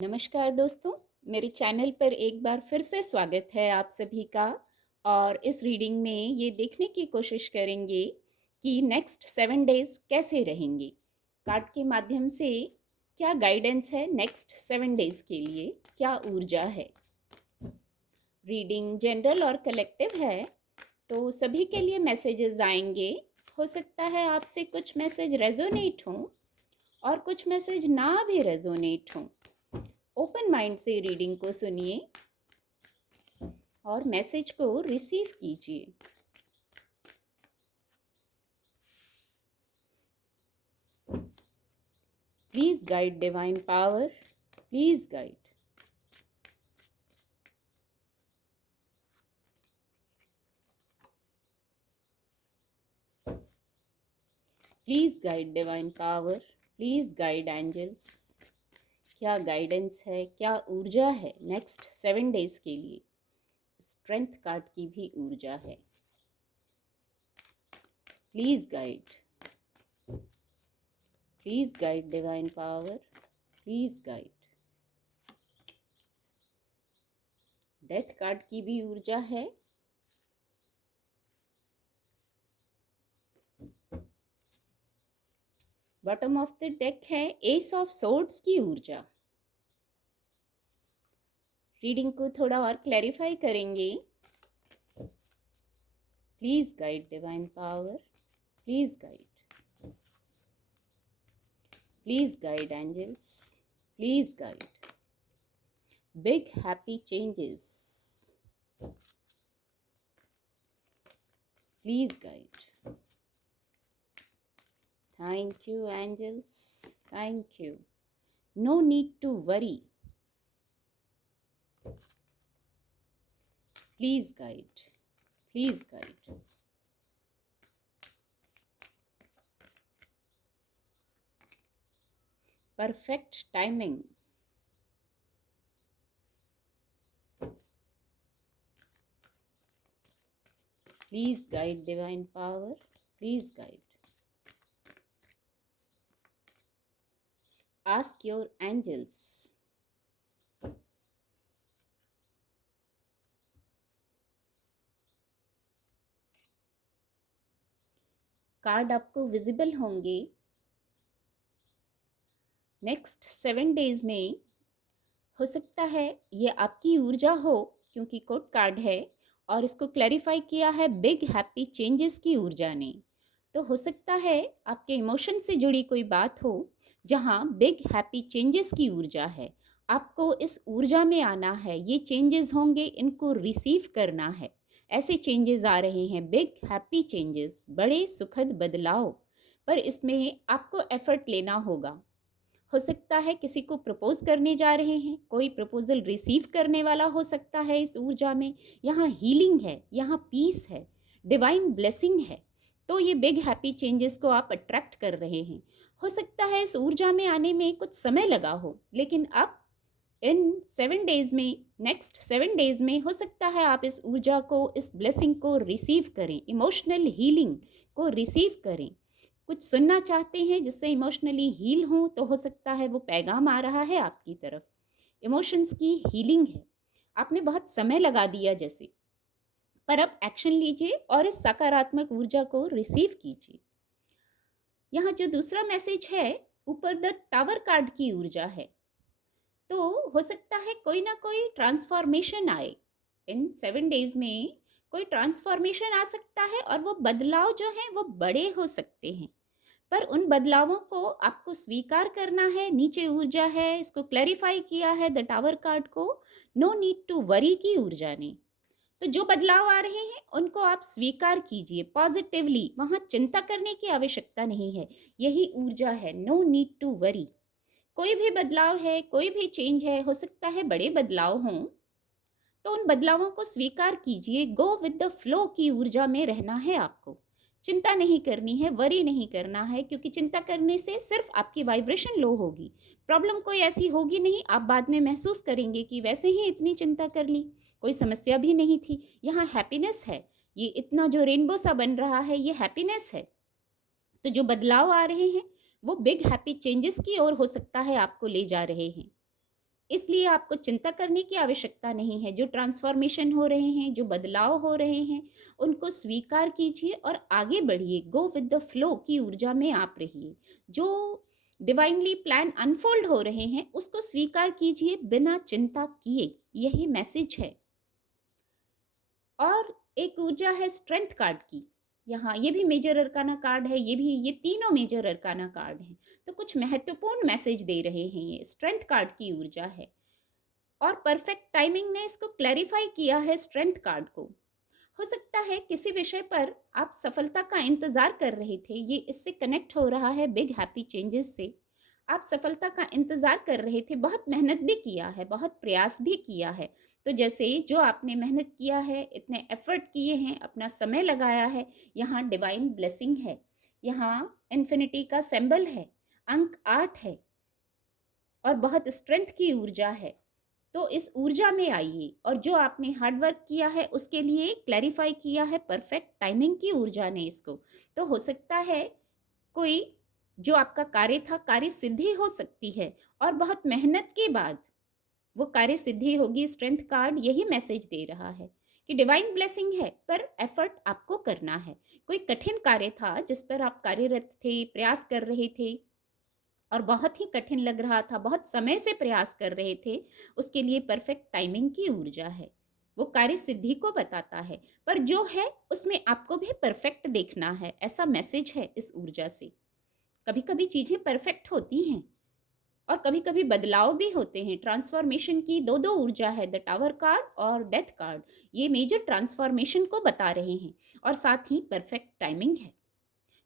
नमस्कार दोस्तों, मेरे चैनल पर एक बार फिर से स्वागत है आप सभी का। और इस रीडिंग में ये देखने की कोशिश करेंगे कि नेक्स्ट 7 डेज कैसे रहेंगे। कार्ड के माध्यम से क्या गाइडेंस है नेक्स्ट 7 डेज के लिए, क्या ऊर्जा है। रीडिंग जनरल और कलेक्टिव है, तो सभी के लिए मैसेजेस आएंगे। हो सकता है आपसे कुछ मैसेज रेजोनेट हों और कुछ मैसेज ना भी रेजोनेट हों। ओपन माइंड से रीडिंग को सुनिए और मैसेज को रिसीव कीजिए। Please guide divine power, please guide. Please guide divine power, please guide angels. क्या गाइडेंस है, क्या ऊर्जा है नेक्स्ट 7 डेज के लिए। स्ट्रेंथ कार्ड की भी ऊर्जा है। Please guide, please guide divine power, please guide. Death card की भी ऊर्जा है। बॉटम ऑफ द डेक है एस ऑफ सोर्ड्स की ऊर्जा। रीडिंग को थोड़ा और क्लैरिफाई करेंगे। Please guide divine power, please guide, please guide angels, please guide. Big happy changes, please guide. Thank you angels, thank you. No need to worry, please guide, please guide. Perfect timing, please guide divine power, please guide. Ask your angels, card आपको visible होंगे next 7 days में। हो सकता है ये आपकी ऊर्जा हो, क्योंकि कोर्ट कार्ड है और इसको क्लैरिफाई किया है बिग हैप्पी चेंजेस की ऊर्जा ने। तो हो सकता है आपके इमोशन से जुड़ी कोई बात हो जहाँ बिग हैप्पी चेंजेस की ऊर्जा है। आपको इस ऊर्जा में आना है, ये चेंजेस होंगे, इनको रिसीव करना है। ऐसे चेंजेस आ रहे हैं, बिग हैप्पी चेंजेस, बड़े सुखद बदलाव। पर इसमें आपको एफर्ट लेना होगा। हो सकता है किसी को प्रपोज करने जा रहे हैं, कोई प्रपोजल रिसीव करने वाला हो सकता है इस ऊर्जा में। यहाँ हीलिंग है, यहाँ पीस है, डिवाइन ब्लेसिंग है। तो ये बिग हैप्पी चेंजेस को आप अट्रैक्ट कर रहे हैं। हो सकता है इस ऊर्जा में आने में कुछ समय लगा हो, लेकिन अब इन 7 डेज में, नेक्स्ट 7 डेज में हो सकता है आप इस ऊर्जा को, इस ब्लेसिंग को रिसीव करें, इमोशनल हीलिंग को रिसीव करें। कुछ सुनना चाहते हैं जिससे इमोशनली हील हो, तो हो सकता है वो पैगाम आ रहा है आपकी तरफ। इमोशंस की हीलिंग है। आपने बहुत समय लगा दिया जैसे, पर अब एक्शन लीजिए और इस सकारात्मक ऊर्जा को रिसीव कीजिए। यहाँ जो दूसरा मैसेज है, ऊपर द टावर कार्ड की ऊर्जा है। तो हो सकता है कोई ना कोई ट्रांसफॉर्मेशन आए इन 7 डेज में। कोई ट्रांसफॉर्मेशन आ सकता है और वो बदलाव जो हैं वो बड़े हो सकते हैं, पर उन बदलावों को आपको स्वीकार करना है। नीचे ऊर्जा है, इसको क्लैरिफाई किया है द टावर कार्ड को, नो नीड टू वरी की ऊर्जा ने। तो जो बदलाव आ रहे हैं उनको आप स्वीकार कीजिए पॉजिटिवली, वहाँ चिंता करने की आवश्यकता नहीं है। यही ऊर्जा है, नो नीड टू वरी। कोई भी बदलाव है, कोई भी चेंज है, हो सकता है बड़े बदलाव हों, तो उन बदलावों को स्वीकार कीजिए। गो विद द फ्लो की ऊर्जा में रहना है आपको। चिंता नहीं करनी है, वरी नहीं करना है, क्योंकि चिंता करने से सिर्फ आपकी वाइब्रेशन लो होगी। प्रॉब्लम कोई ऐसी होगी नहीं, आप बाद में महसूस करेंगे कि वैसे ही इतनी चिंता कर ली, कोई समस्या भी नहीं थी। यहाँ हैप्पीनेस है, ये इतना जो रेनबो सा बन रहा है ये हैप्पीनेस है। तो जो बदलाव आ रहे हैं वो बिग हैप्पी चेंजेस की ओर हो सकता है आपको ले जा रहे हैं। इसलिए आपको चिंता करने की आवश्यकता नहीं है। जो ट्रांसफॉर्मेशन हो रहे हैं, जो बदलाव हो रहे हैं, उनको स्वीकार कीजिए और आगे बढ़िए। गो विद द फ्लो की ऊर्जा में आप रहिए। जो डिवाइनली प्लान अनफोल्ड हो रहे हैं, उसको स्वीकार कीजिए बिना चिंता किए। यही मैसेज है। और एक ऊर्जा है स्ट्रेंथ कार्ड की। यहाँ ये भी मेजर अरकाना कार्ड है, ये तीनों मेजर अरकाना कार्ड हैं। तो कुछ महत्वपूर्ण मैसेज दे रहे हैं। ये स्ट्रेंथ कार्ड की ऊर्जा है और परफेक्ट टाइमिंग ने इसको क्लैरिफाई किया है स्ट्रेंथ कार्ड को। हो सकता है किसी विषय पर आप सफलता का इंतजार कर रहे थे, ये इससे कनेक्ट हो रहा है बिग हैप्पी चेंजेस से। आप सफलता का इंतजार कर रहे थे, बहुत मेहनत भी किया है, बहुत प्रयास भी किया है। तो जैसे जो आपने मेहनत किया है, इतने एफर्ट किए हैं, अपना समय लगाया है, यहाँ डिवाइन ब्लेसिंग है। यहाँ इन्फिनिटी का सिंबल है, अंक 8 है और बहुत स्ट्रेंथ की ऊर्जा है। तो इस ऊर्जा में आइए और जो आपने हार्ड वर्क किया है उसके लिए क्लैरिफाई किया है परफेक्ट टाइमिंग की ऊर्जा ने इसको। तो हो सकता है कोई जो आपका कार्य था, कार्य सिद्धि हो सकती है और बहुत मेहनत के बाद वो कार्य सिद्धि होगी। स्ट्रेंथ कार्ड यही मैसेज दे रहा है कि डिवाइन ब्लेसिंग है, पर एफर्ट आपको करना है। कोई कठिन कार्य था जिस पर आप कार्यरत थे, प्रयास कर रहे थे और बहुत ही कठिन लग रहा था, बहुत समय से प्रयास कर रहे थे, उसके लिए परफेक्ट टाइमिंग की ऊर्जा है। वो कार्य सिद्धि को बताता है, पर जो है उसमें आपको भी परफेक्ट देखना है, ऐसा मैसेज है इस ऊर्जा से। कभी कभी चीज़ें परफेक्ट होती हैं और कभी कभी बदलाव भी होते हैं। ट्रांसफॉर्मेशन की दो दो ऊर्जा है, द टावर कार्ड और डेथ कार्ड। ये मेजर ट्रांसफॉर्मेशन को बता रहे हैं और साथ ही परफेक्ट टाइमिंग है।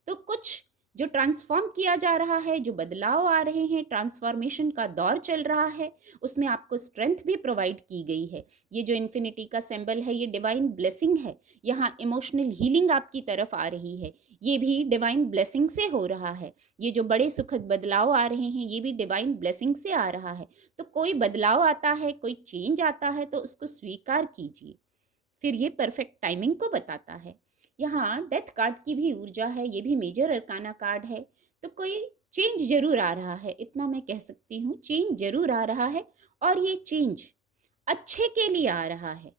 तो कुछ जो ट्रांसफॉर्म किया जा रहा है, जो बदलाव आ रहे हैं, ट्रांसफॉर्मेशन का दौर चल रहा है, उसमें आपको स्ट्रेंथ भी प्रोवाइड की गई है। ये जो इन्फिनिटी का सिंबल है, ये डिवाइन ब्लेसिंग है। यहाँ इमोशनल हीलिंग आपकी तरफ आ रही है, ये भी डिवाइन ब्लेसिंग से हो रहा है। ये जो बड़े सुखद बदलाव आ रहे हैं, ये भी डिवाइन ब्लेसिंग से आ रहा है। तो कोई बदलाव आता है, कोई चेंज आता है, तो उसको स्वीकार कीजिए। फिर ये परफेक्ट टाइमिंग को बताता है। यहाँ डेथ कार्ड की भी ऊर्जा है, ये भी मेजर अरकाना कार्ड है। तो कोई चेंज जरूर आ रहा है, इतना मैं कह सकती हूँ, चेंज जरूर आ रहा है और ये चेंज अच्छे के लिए आ रहा है।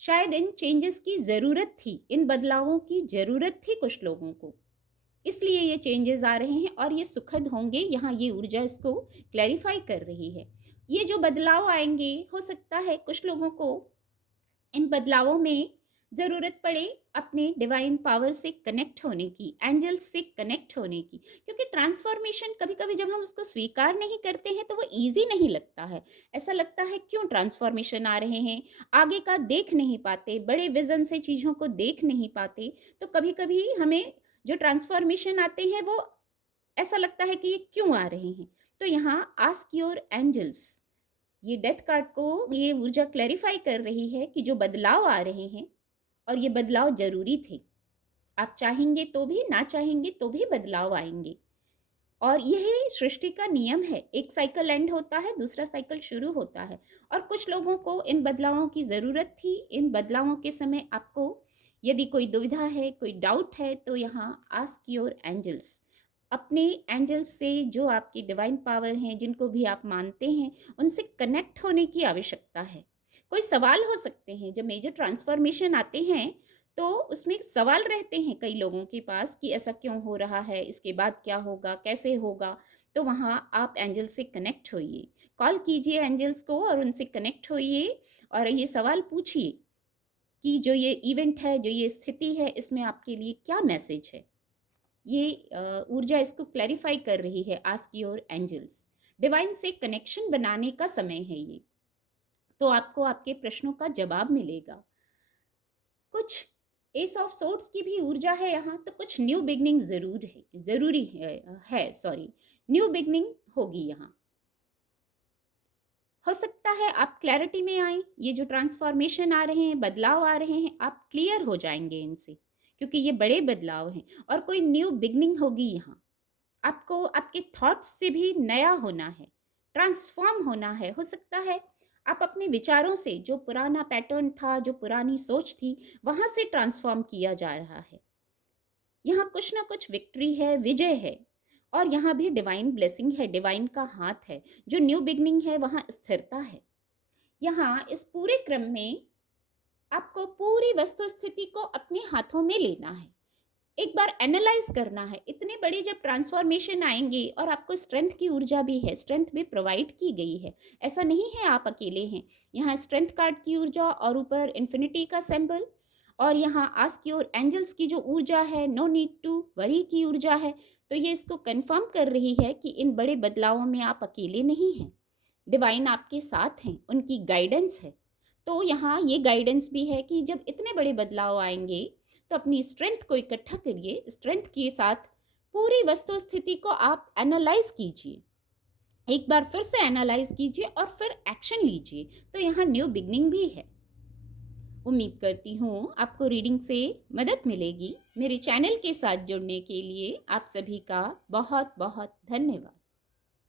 शायद इन चेंजेस की ज़रूरत थी, इन बदलावों की ज़रूरत थी कुछ लोगों को, इसलिए ये चेंजेस आ रहे हैं और ये सुखद होंगे। यहाँ ये ऊर्जा इसको क्लैरिफाई कर रही है। ये जो बदलाव आएंगे, हो सकता है कुछ लोगों को इन बदलावों में ज़रूरत पड़े अपने डिवाइन पावर से कनेक्ट होने की, एंजल्स से कनेक्ट होने की। क्योंकि ट्रांसफॉर्मेशन कभी कभी जब हम उसको स्वीकार नहीं करते हैं तो वो ईजी नहीं लगता है। ऐसा लगता है क्यों ट्रांसफॉर्मेशन आ रहे हैं, आगे का देख नहीं पाते, बड़े विजन से चीज़ों को देख नहीं पाते। तो कभी कभी हमें जो ट्रांसफॉर्मेशन आते हैं वो ऐसा लगता है कि ये क्यों आ रहे हैं। तो यहाँ आस्क योर एंजल्स, ये डेथ कार्ड को ये ऊर्जा क्लैरिफाई कर रही है कि जो बदलाव आ रहे हैं और ये बदलाव जरूरी थे। आप चाहेंगे तो भी, ना चाहेंगे तो भी बदलाव आएंगे और यही सृष्टि का नियम है। एक साइकिल एंड होता है, दूसरा साइकिल शुरू होता है और कुछ लोगों को इन बदलावों की ज़रूरत थी। इन बदलावों के समय आपको यदि कोई दुविधा है, कोई डाउट है, तो यहाँ आस्क योर एंजल्स, अपने एंजल्स से, जो आपकी डिवाइन पावर हैं, जिनको भी आप मानते हैं, उनसे कनेक्ट होने की आवश्यकता है। कोई सवाल हो सकते हैं, जब मेजर ट्रांसफॉर्मेशन आते हैं तो उसमें सवाल रहते हैं कई लोगों के पास कि ऐसा क्यों हो रहा है, इसके बाद क्या होगा, कैसे होगा। तो वहाँ आप एंजल से कनेक्ट होइए, कॉल कीजिए एंजल्स को और उनसे कनेक्ट होइए और ये सवाल पूछिए कि जो ये इवेंट है, जो ये स्थिति है, इसमें आपके लिए क्या मैसेज है। ये ऊर्जा इसको क्लैरिफाई कर रही है। आस्क योर एंजल्स, डिवाइन से कनेक्शन बनाने का समय है ये। तो आपको आपके प्रश्नों का जवाब मिलेगा। कुछ एस ऑफ सोर्ट्स की भी ऊर्जा है यहाँ। तो कुछ न्यू बिगनिंग जरूर है, जरूरी है सॉरी, न्यू बिगनिंग होगी यहाँ। हो सकता है आप क्लैरिटी में आए, ये जो ट्रांसफॉर्मेशन आ रहे हैं, बदलाव आ रहे हैं, आप क्लियर हो जाएंगे इनसे, क्योंकि ये बड़े बदलाव हैं और कोई न्यू बिगनिंग होगी यहाँ। आपको आपके थॉट्स से भी नया होना है, ट्रांसफॉर्म होना है। हो सकता है आप अपने विचारों से, जो पुराना पैटर्न था, जो पुरानी सोच थी, वहाँ से ट्रांसफॉर्म किया जा रहा है। यहाँ कुछ ना कुछ विक्ट्री है, विजय है और यहाँ भी डिवाइन ब्लेसिंग है, डिवाइन का हाथ है। जो न्यू बिगनिंग है वहाँ स्थिरता है। यहाँ इस पूरे क्रम में आपको पूरी वस्तु स्थिति को अपने हाथों में लेना है, एक बार एनालाइज करना है। इतने बड़े जब ट्रांसफॉर्मेशन आएंगे और आपको स्ट्रेंथ की ऊर्जा भी है, स्ट्रेंथ भी प्रोवाइड की गई है, ऐसा नहीं है आप अकेले हैं। यहाँ स्ट्रेंथ कार्ड की ऊर्जा और ऊपर इन्फिनिटी का सिंबल, और यहाँ आस्क योर एंजल्स की जो ऊर्जा है, नो नीड टू वरी की ऊर्जा है। तो ये इसको कंफर्म कर रही है कि इन बड़े बदलावों में आप अकेले नहीं हैं, डिवाइन आपके साथ हैं, उनकी गाइडेंस है। तो यहाँ ये गाइडेंस भी है कि जब इतने बड़े बदलाव आएंगे तो अपनी स्ट्रेंथ को इकट्ठा करिए, स्ट्रेंथ के साथ पूरी वस्तु स्थिति को आप एनालाइज कीजिए, एक बार फिर से एनालाइज कीजिए और फिर एक्शन लीजिए। तो यहाँ न्यू बिगनिंग भी है। उम्मीद करती हूँ आपको रीडिंग से मदद मिलेगी। मेरे चैनल के साथ जुड़ने के लिए आप सभी का बहुत बहुत धन्यवाद।